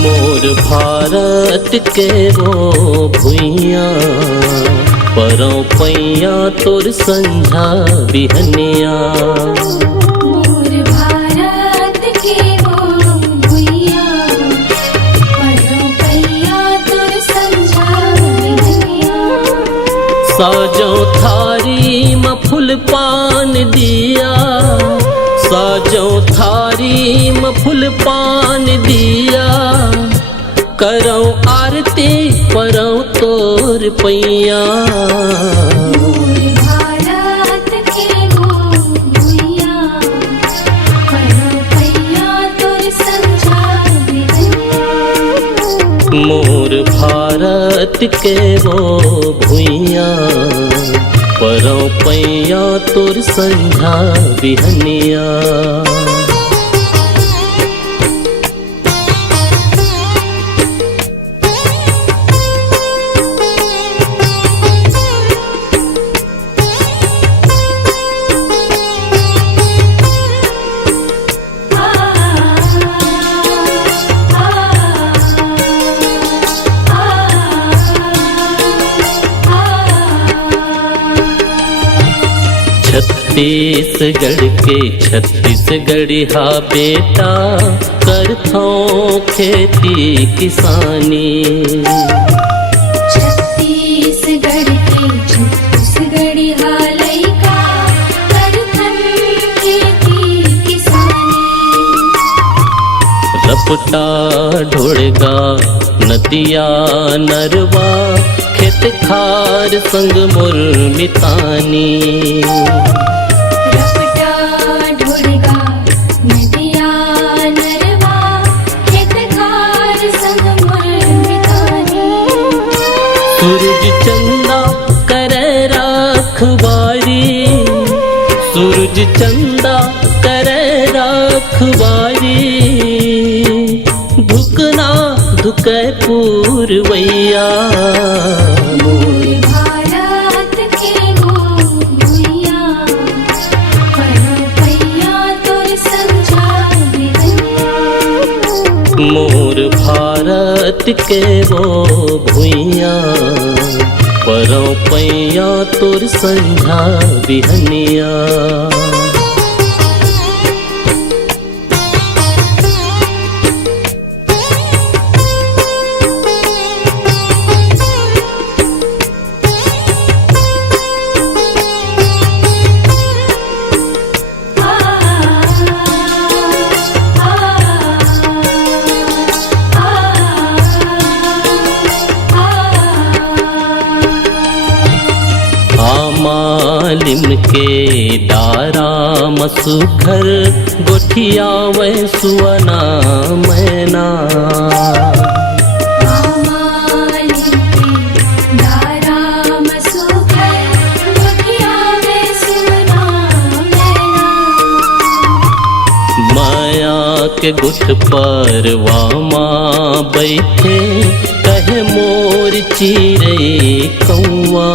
मोर भारत के वो भुइया परौ पैया तोर संझा बिहनिया। मोर भारत के वो भुइया परौ पैया तोर संझा बिहनिया। साजो थारी म फूल पान दिया, साजो थारी म फूल पान दिया। करौ आरती परौ तोर पैया। मोर भारत के वो भुइया परौ पैया तोर संझा बिहनिया। मोर भारत के वो भुइया परौ पैया तोर संझा बिहनिया। छत्तीसगढ़ के छत्तीसगढ़िया बेटा करथो खेती किसानी। छत्तीसगढ़ के छत्तीसगढ़िया लइका करथन खेती किसानी। रपटा ढोड़गा नदिया नरवा खेत खार संग मोर मितानी। रपटा ढोड़गा नदिया नरवा खेत खार संग मोर मितानी। सूरज चंदा करे रखवारी, सूरज चंदा करे रखवारी। धुकना धुकै पूरवैया। मोर भारत के वो भुइया परौ पैया तोर संझा बिहनिया। मोर भारत के वो भुइया परौ पैया तोर संझा बिहनिया। मालिम के दारा मसुखर गोठिया वै सुअना मैना। मालिम के दारा मसुखर गोठिया वै सुअना मैना। माया के गुठ पर वामा बैठे कहे मोर चिरे कौआ।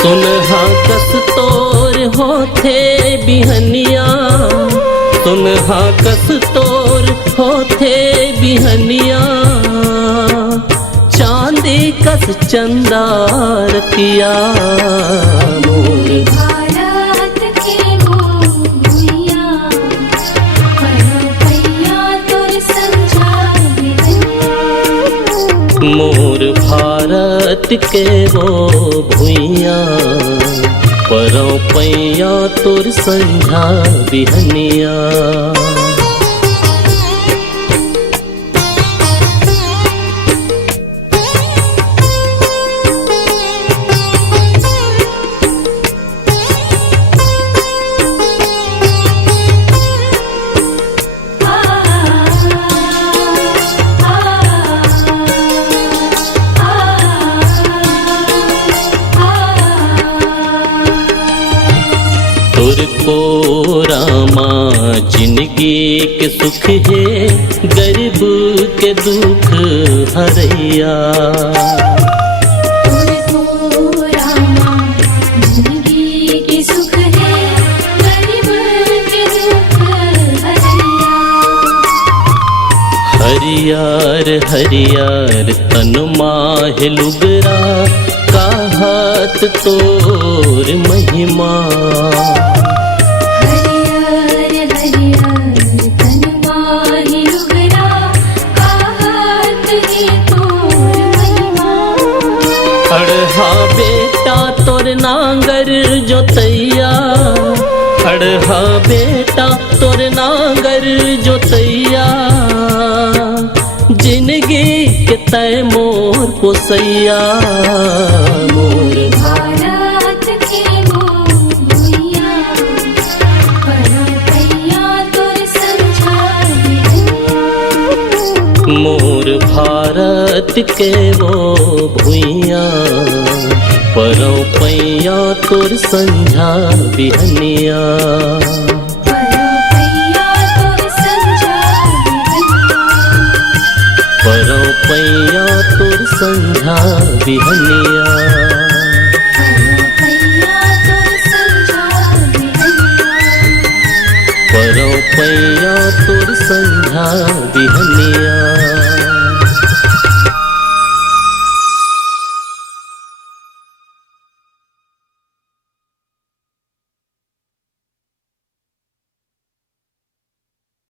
सुनहा कस तोर होथे बिहनिया, सुनहा कस तोर होथे बिहनिया। चांदी कस चंदा रतिया। मोर भारत के वो भुइया परौ पैया तोर संझा बिहनिया। मोर भारत के वो भुइया परौ पैया तोर संझा बिहनिया। रामा जिंदगी के सुख है गरीब के दुख हरैया। रामा जिंदगी के सुख है गरीब के दुख हरैया। हरियर हरियर तन माहे लुगरा कहत तोर महिमा। हरियर हरियर तन माहि लुगरा कहत है तोर महिमा। अड़हा बेटा तोर नांगर जोतैया, अड़हा बेटा तोर नांगर जोतैया। जिंदगी के तय मोर पोसैया। मोर भारत के वो भुइया परपैया तोर समझावे। मोर भारत के वो भुइया परपैया तोर संझा बिहनिया। परपैया तोर संझा बिहनिया। परपैया तोर संझा बिहनिया।